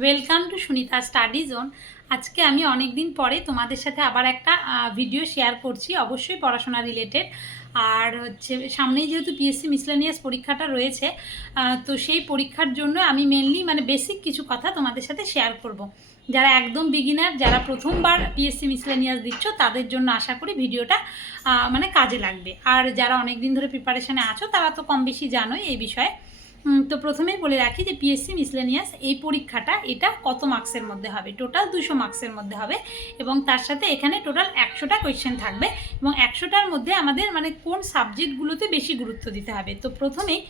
Welcome to Sunita study zone. আজকে আমি অনেক দিন পরে তোমাদের সাথে আবার একটা ভিডিও শেয়ার করছি, অবশ্যই পড়াশোনা রিলেটেড। আর হচ্ছে সামনেই যেহেতু পিএসসি মিসলেনিয়াস পরীক্ষাটা রয়েছে, তো সেই পরীক্ষার জন্য আমি মেনলি বেসিক কিছু কথা তোমাদের সাথে শেয়ার করব। যারা একদম বিগিনার, যারা প্রথমবার পিএসসি মিসলেনিয়াস দিচ্ছ, তাদের জন্য আশা করি ভিডিওটা কাজে লাগবে। আর যারা অনেক দিন ধরে প্রিপারেশানে আছো তারা তো কম বেশি জানোই এই বিষয়ে। তো প্রথমেই বলে রাখি যে পিএসসি মিসলেনিয়াস এই পরীক্ষাটা এটা কত মার্কসের মধ্যে হবে, টোটাল 200 মার্কসের মধ্যে হবে। এবং তার সাথে এখানে টোটাল 100টা কোয়েশ্চেন থাকবে এবং 100টার মধ্যে আমাদের কোন সাবজেক্টগুলোতে বেশি গুরুত্ব দিতে হবে। তো প্রথমেই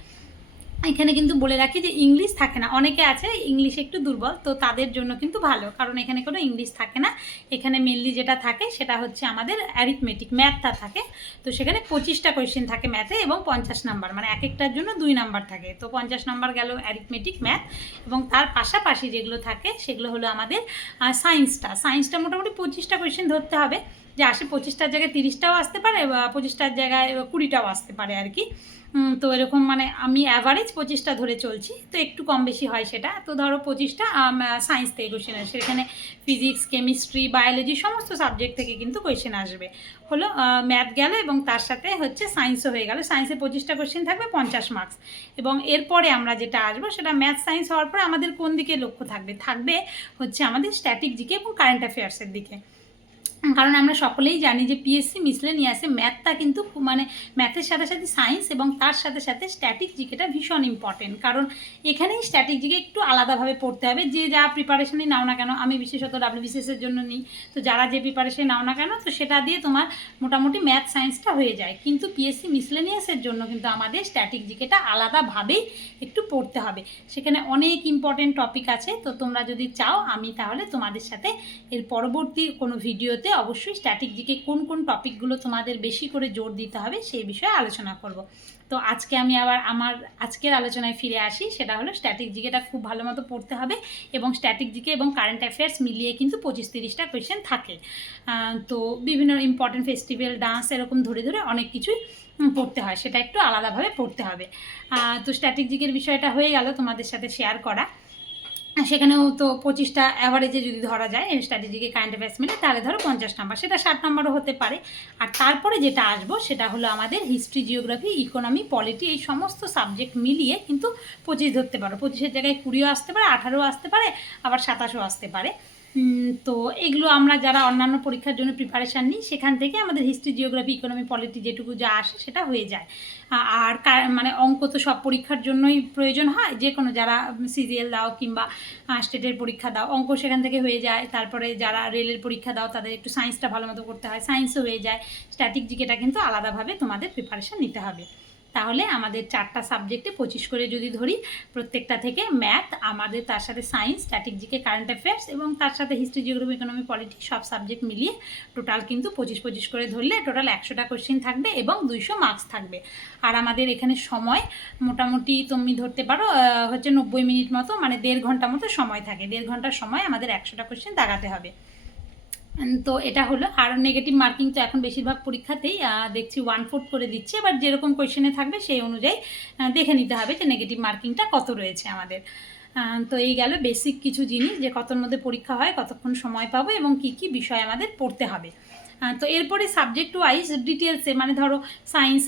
এখানে কিন্তু বলে রাখি যে ইংলিশ থাকে না, অনেকে আছে ইংলিশে একটু দুর্বল, তো তাদের জন্য কিন্তু ভালো, কারণ এখানে কোনো ইংলিশ থাকে না। এখানে মেনলি যেটা থাকে সেটা হচ্ছে আমাদের অ্যারিথমেটিক, ম্যাথটা থাকে। তো সেখানে 25টা কোয়েশ্চেন থাকে ম্যাথে এবং 50 নাম্বার, এক একটার জন্য 2 নাম্বার থাকে। তো 50 নাম্বার গেল অ্যারিথমেটিক, ম্যাথ। এবং তার পাশাপাশি যেগুলো থাকে সেগুলো হলো আমাদের সায়েন্সটা মোটামুটি 25টা কোয়েশ্চেন ধরতে হবে। যে আসে 25টার জায়গায় 30টাও আসতে পারে বা 25টার জায়গায় 20টাও আসতে পারে আর কি। তো এরকম আমি অ্যাভারেজ 25টা ধরে চলছি, তো একটু কম বেশি হয় সেটা। তো ধরো 25টা সায়েন্স থেকে কোয়েশ্চেন আসে, সেখানে ফিজিক্স, কেমিস্ট্রি, বায়োলজি সমস্ত সাবজেক্ট থেকে কিন্তু কোয়েশ্চেন আসবে। হলো ম্যাথ গেল এবং তার সাথে হচ্ছে সায়েন্সও হয়ে গেল। সায়েন্সে 25টা কোয়েশ্চেন থাকবে, 50 মার্কস। এবং এরপরে আমরা যেটা আসবো সেটা ম্যাথ সায়েন্স হওয়ার পর আমাদের কোন দিকে লক্ষ্য থাকবে হচ্ছে আমাদের স্ট্যাটিক জিকে এবং কারেন্ট অ্যাফেয়ার্সের দিকে। কারণ আমরা সকলেই জানি যে পিএসসি মিসলেনিয়াসে ম্যাথটা কিন্তু ম্যাথের সাথে সাথে সায়েন্স এবং তার সাথে সাথে স্ট্যাটিক জিকেটা ভীষণ ইম্পর্টেন্ট। কারণ এখানেই স্ট্যাটিক জিকে একটু আলাদাভাবে পড়তে হবে, যে যা প্রিপারেশনই নাও না কেন। আমি বিশেষত ডাব্লিউবিসিএসের জন্য নিই, তো যারা যে প্রিপারেশন নাও না কেন, তো সেটা দিয়ে তোমার মোটামুটি ম্যাথ সায়েন্সটা হয়ে যায়। কিন্তু পিএসসি মিসলেনিয়াসের জন্য কিন্তু আমাদের স্ট্যাটিক জিকেটা আলাদাভাবেই একটু পড়তে হবে। সেখানে অনেক ইম্পর্টেন্ট টপিক আছে। তো তোমরা যদি চাও আমি তাহলে তোমাদের সাথে এর পরবর্তী কোনো ভিডিওতে অবশ্যই স্ট্যাটিক জিকে কোন কোন টপিকগুলো তোমাদের বেশি করে জোর দিতে হবে সেই বিষয়ে আলোচনা করব। তো আজকে আমি আবার আমার আজকের আলোচনায় ফিরে আসি, সেটা হলো স্ট্যাটিক জিকেটা খুব ভালো মতো পড়তে হবে। এবং স্ট্যাটিক জিকে এবং কারেন্ট অ্যাফেয়ার্স মিলিয়ে কিন্তু 25-30টা কোয়েশ্চেন থাকে। তো বিভিন্ন ইম্পর্টেন্ট ফেস্টিভ্যাল, ডান্স এরকম ধরে ধরে অনেক কিছুই পড়তে হয়, সেটা একটু আলাদাভাবে পড়তে হবে। তো স্ট্যাটিক জিকের বিষয়টা হয়ে গেল তোমাদের সাথে শেয়ার করা। সেখানেও তো 25টা অ্যাভারেজে যদি ধরা যায় স্ট্র্যাটেজিকে কারেন্ট অ্যাফেয়ার্স মিলে, তাহলে ধরো 50 নাম্বার, সেটা 60 নাম্বারও হতে পারে। আর তারপরে যেটা আসবো সেটা হলো আমাদের হিস্ট্রি, জিওগ্রাফি, ইকোনমি, পলিটি, এই সমস্ত সাবজেক্ট মিলিয়ে কিন্তু 25 ধরতে পারো। 25-এর জায়গায় 20ও আসতে পারে, 18ও আসতে পারে, আবার 27ও আসতে পারে। তো এগুলো আমরা যারা অন্যান্য পরীক্ষার জন্য প্রিপারেশান নিই, সেখান থেকে আমাদের হিস্ট্রি, জিওগ্রাফি, ইকোনমি, পলিটি যেটুকু যা আসে সেটা হয়ে যায়। আর অঙ্ক তো সব পরীক্ষার জন্যই প্রয়োজন হয়, যে কোনো যারা সিজিএল দাও কিংবা স্টেটের পরীক্ষা দাও, অঙ্ক সেখান থেকে হয়ে যায়। তারপরে যারা রেলের পরীক্ষা দাও তাদের একটু সায়েন্সটা ভালো মতো করতে হয়, সায়েন্সও হয়ে যায়। স্ট্যাটিক জিকেটা কিন্তু আলাদাভাবে তোমাদের প্রিপারেশান নিতে হবে। তাহলে আমাদের 4টা সাবজেক্টে 25 করে যদি ধরি, প্রত্যেকটা থেকে ম্যাথ, আমাদের তার সাথে science, static GK, current affairs এবং তার সাথে হিস্ট্রি, জিওগ্রাফি, ইকোনমি, পলিটি সব সাবজেক্ট মিলিয়ে টোটাল কিন্তু 25-25 করে ধরলে টোটাল 100টা কোয়েশ্চেন থাকবে এবং 200 মার্কস থাকবে। আর আমাদের এখানে সময় মোটামুটি তুমি ধরতে পারো হচ্ছে 90 মিনিট মতো, 1.5 ঘন্টা মতো সময় থাকে। 1.5 ঘন্টার সময় আমাদের 100টা কোয়েশ্চেন দাগাতে হবে। তো এটা হলো। আর নেগেটিভ মার্কিং তো এখন বেশিরভাগ পরীক্ষাতেই দেখছি 1/4 করে দিচ্ছে। এবার যেরকম কোয়েশ্চেনে থাকবে সেই অনুযায়ী দেখে নিতে হবে যে নেগেটিভ মার্কিংটা কত রয়েছে আমাদের। তো এই গেল বেসিক কিছু জিনিস, যে কতর মধ্যে পরীক্ষা হয়, কতক্ষণ সময় পাবো এবং কি কি বিষয় আমাদের পড়তে হবে। তো এরপরে সাবজেক্ট ওয়াইজ ডিটেলসে ধরো সায়েন্স,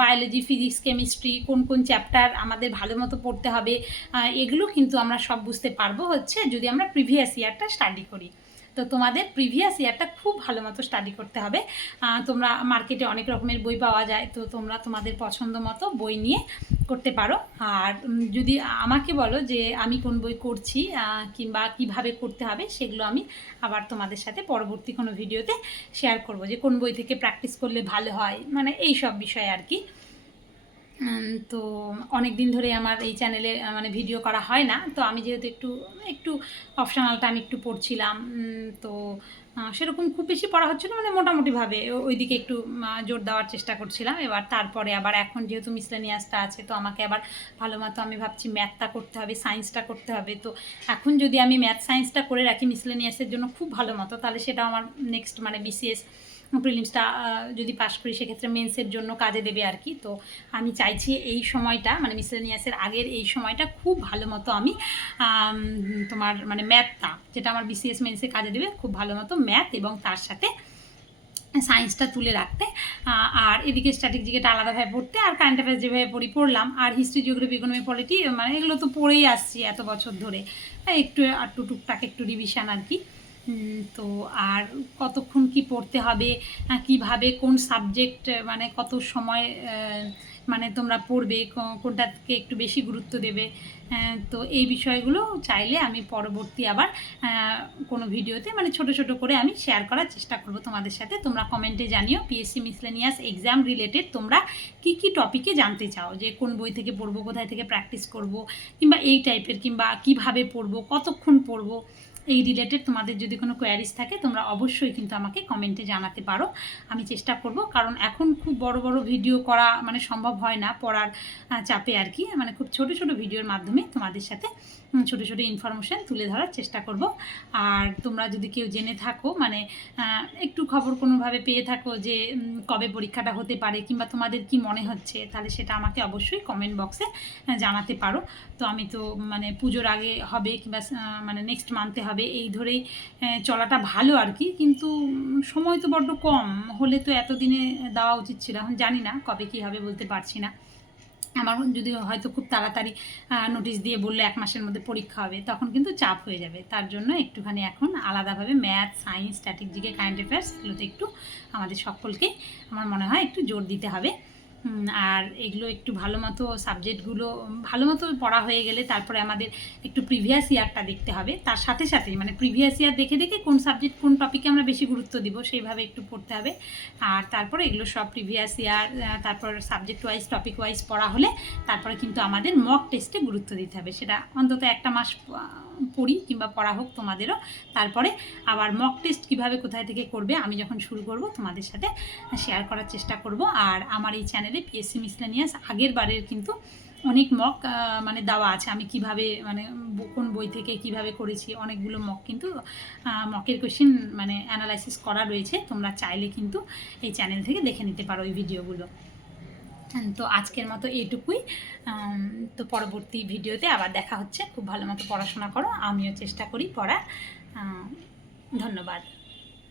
বায়োলজি, ফিজিক্স, কেমিস্ট্রি কোন কোন চ্যাপ্টার আমাদের ভালো মতো পড়তে হবে, এগুলো কিন্তু আমরা সব বুঝতে পারবো হচ্ছে যদি আমরা প্রিভিয়াস ইয়ারটা স্টাডি করি। তো তোমাদের প্রিভিয়াস ইয়ারটা খুব ভালো মতো স্টাডি করতে হবে। তোমরা মার্কেটে অনেক রকমের বই পাওয়া যায়, তো তোমরা তোমাদের পছন্দ মতো বই নিয়ে করতে পারো। আর যদি আমাকে বলো যে আমি কোন বই করছি কিংবা কিভাবে করতে হবে, সেগুলো আমি আবার তোমাদের সাথে পরবর্তী কোনো ভিডিওতে শেয়ার করব, যে কোন বই থেকে প্র্যাকটিস করলে ভালো হয়, এই সব বিষয়ে আর কি। তো অনেক দিন ধরে আমার এই চ্যানেলে ভিডিও করা হয় না, তো আমি যেহেতু একটু একটু অপশনালটা আমি একটু পড়ছিলাম, তো সেরকম খুব বেশি পড়া হচ্ছিল মোটামুটিভাবে ওইদিকে একটু জোর দেওয়ার চেষ্টা করছিলাম। এবার তারপরে আবার এখন যেহেতু মিসলেনিয়াসটা আছে, তো আমাকে আবার ভালো মতো আমি ভাবছি ম্যাথটা করতে হবে, সায়েন্সটা করতে হবে। তো এখন যদি আমি ম্যাথ সায়েন্সটা করে রাখি মিসলেনিয়াসের জন্য খুব ভালো মতো, তাহলে সেটা আমার নেক্সট বিসিএস প্রিলিমসটা যদি পাস করি সেক্ষেত্রে মেন্সের জন্য কাজে দেবে আর কি। তো আমি চাইছি এই সময়টা মানে মিসেলেনিয়াসের আগের এই সময়টা খুব ভালো মতো আমি তোমার মানে ম্যাথটা যেটা আমার বিসিএস মেন্সে কাজে দেবে, খুব ভালো মতো ম্যাথ এবং তার সাথে সায়েন্সটা তুলে রাখতে, আর এদিকে স্ট্র্যাটেজিটা আলাদাভাবে পড়তে, আর কারেন্ট অ্যাফেয়ার্স যেভাবে পড়লাম, আর হিস্ট্রি, জিওগ্রাফি, ইকোনমি, পলিটি মানে এগুলো তো পড়েই আসছি এত বছর ধরে, একটু টুকটাক একটু রিভিশন আর কি। তো আর কতক্ষণ কি পড়তে হবে, কিভাবে কোন সাবজেক্ট মানে কত সময় মানে তোমরা পড়বে, কোনটাকে একটু বেশি গুরুত্ব দেবে, তো এই বিষয়গুলো চাইলে আমি পরবর্তী আবার কোনো ভিডিওতে মানে ছোট ছোট করে আমি শেয়ার করার চেষ্টা করব তোমাদের সাথে। তোমরা কমেন্টে জানিও পিএসসি মিসলেনিয়াস এক্সাম রিলেটেড তোমরা কি কি টপিকে জানতে চাও, যে কোন বই থেকে পড়বো, কোথায় থেকে প্র্যাকটিস করব, কিংবা এই টাইপের, কিংবা কিভাবে পড়বো, কতক্ষণ পড়বো, এই রিলেটেড তোমাদের যদি কোনো কোয়ারিজ থাকে তোমরা অবশ্যই কিন্তু আমাকে কমেন্টে জানাতে পারো। আমি চেষ্টা করব, কারণ এখন খুব বড় বড় ভিডিও করা মানে সম্ভব হয় না পড়ার চাপে আর কি, মানে খুব ছোট ছোট ভিডিওর মাধ্যমে তোমাদের সাথে ছোট ছোট ইনফরমেশান তুলে ধরার চেষ্টা করব। আর তোমরা যদি কেউ জেনে থাকো মানে একটু খবর কোনোভাবে পেয়ে থাকো যে কবে পরীক্ষাটা হতে পারে, কিংবা তোমাদের কি মনে হচ্ছে, তাহলে সেটা আমাকে অবশ্যই কমেন্ট বক্সে জানাতে পারো। তো আমি তো মানে পুজোর আগে হবে কিংবা মানে নেক্সট মান্থে হবে এই ধরেই চলাটা ভালো আর কি, কিন্তু সময় তো বড্ড কম, হলে তো এতদিনে দেওয়া উচিত ছিল। এখন জানি না কবে কী হবে, বলতে পারছি না। আমার যদি হয়তো খুব তাড়াতাড়ি নোটিশ দিয়ে বললে 1 মাসের মধ্যে পরীক্ষা হবে, তখন কিন্তু চাপ হয়ে যাবে। তার জন্য একটুখানি এখন আলাদাভাবে ম্যাথ, সায়েন্স, স্ট্র্যাটেজিকে, কারেন্ট অ্যাফেয়ার্স এগুলোতে একটু আমাদের সকলকে আমার মনে হয় একটু জোর দিতে হবে। আর এগুলো একটু ভালো মতো সাবজেক্টগুলো ভালো মতো পড়া হয়ে গেলে তারপরে আমাদের একটু প্রিভিয়াস ইয়ারটা দেখতে হবে, তার সাথে সাথে মানে প্রিভিয়াস ইয়ার দেখে দেখে কোন সাবজেক্ট কোন টপিকে আমরা বেশি গুরুত্ব দিব সেইভাবে একটু পড়তে হবে। আর তারপরে এগুলো সব প্রিভিয়াস ইয়ার, তারপর সাবজেক্ট ওয়াইজ, টপিক ওয়াইজ পড়া হলে তারপরে কিন্তু আমাদের মক টেস্টে গুরুত্ব দিতে হবে। সেটা অন্তত 1 মাস পড়ি কিংবা পড়া হোক তোমাদেরও, তারপরে আবার মক টেস্ট কীভাবে কোথায় থেকে করবে আমি যখন শুরু করব তোমাদের সাথে শেয়ার করার চেষ্টা করব। আর আমার এই চ্যানেলে পিএসসি মিসলেনিয়াস আগের বারের কিন্তু অনেক মক মানে দেওয়া আছে, আমি কিভাবে মানে কোন বই থেকে কিভাবে করেছি, অনেকগুলো মক কিন্তু মকের কোয়েশ্চেন মানে অ্যানালাইসিস করা রয়েছে, তোমরা চাইলে কিন্তু এই চ্যানেল থেকে দেখে নিতে পারো এই ভিডিওগুলো। তো আজকের মতো এইটুকুই, তো পরবর্তী ভিডিওতে আবার দেখা হচ্ছে। খুব ভালো মতো পড়াশোনা করো, আমিও চেষ্টা করি পড়ার। ধন্যবাদ।